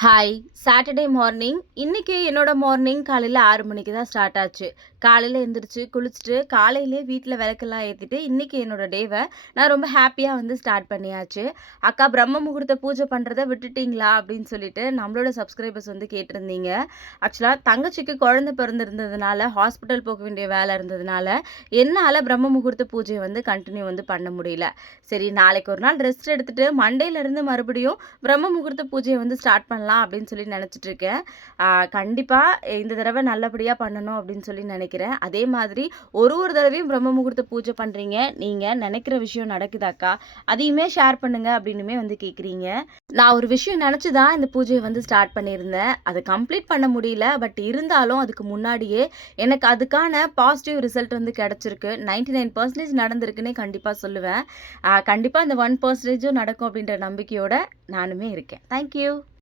Hi! Saturday morning. இன்னைக்கு என்னோட morning காலையில 6 மணிக்கு தான் ஸ்டார்ட் ஆச்சு. காலையில எந்திரிச்சு, குளிச்சுட்டு, காலையிலேயே வீட்ல விளக்கெல்லாம் ஏத்திட்டு, இன்னைக்கு என்னோட டேவ நான் ரொம்ப ஹேப்பியா ஸ்டார்ட் பண்ணியாச்சு. "அக்கா பிரம்ம முகூர்த்த பூஜை பண்றத விட்டுட்டீங்களா?" அப்படின்னு சொல்லிட்டு நம்மளோட சப்ஸ்கிரைபர்ஸ் கேட்டிருந்தீங்க. ஆக்சுவலா தங்கச்சிக்கு குழந்தை பிறந்திருந்ததுனால, ஹாஸ்பிட்டல் போக வேண்டிய வேலை இருந்ததுனால, என்னால பிரம்ம முகூர்த்த பூஜைய கன்டின்யூ பண்ண முடியல. சரி நாளைக்கு ஒரு நாள் ரெஸ்ட் எடுத்துட்டு, மண்டேலருந்து மறுபடியும் பிரம்ம முகூர்த்த பூஜைய ஸ்டார்ட் பண்ணலாம் அப்படின்னு சொல்லி நினச்சிட்டு இருக்கேன். கண்டிப்பா இந்த தடவை நல்லபடியா பண்ணணும் அப்படின்னு சொல்லி நினைக்கிறேன். அதே மாதிரி ஒரு ஒரு தடவையும் பிரம்ம முகூர்த்த பூஜை பண்றீங்க. நீங்க நினைக்கிற விஷயம் நடக்குதாக்கா? அதையுமே ஷேர் பண்ணுங்க அப்படின்னுமே கேட்குறீங்க. நான் ஒரு விஷயம் நினச்சு தான் இந்த பூஜைய ஸ்டார்ட் பண்ணியிருந்தேன். அத கம்ப்ளீட் பண்ண முடியல. பட் இருந்தாலும் அதுக்கு முன்னாடியே எனக்கு அதுக்கான பாசிட்டிவ் ரிசல்ட் கிடைச்சிருக்கு. 99% நடந்திருக்குன்னே கண்டிப்பா சொல்லுவேன். கண்டிப்பா இந்த 1% நடக்கும் அப்படின்ற நம்பிக்கையோட நானுமே இருக்கேன். Thank you.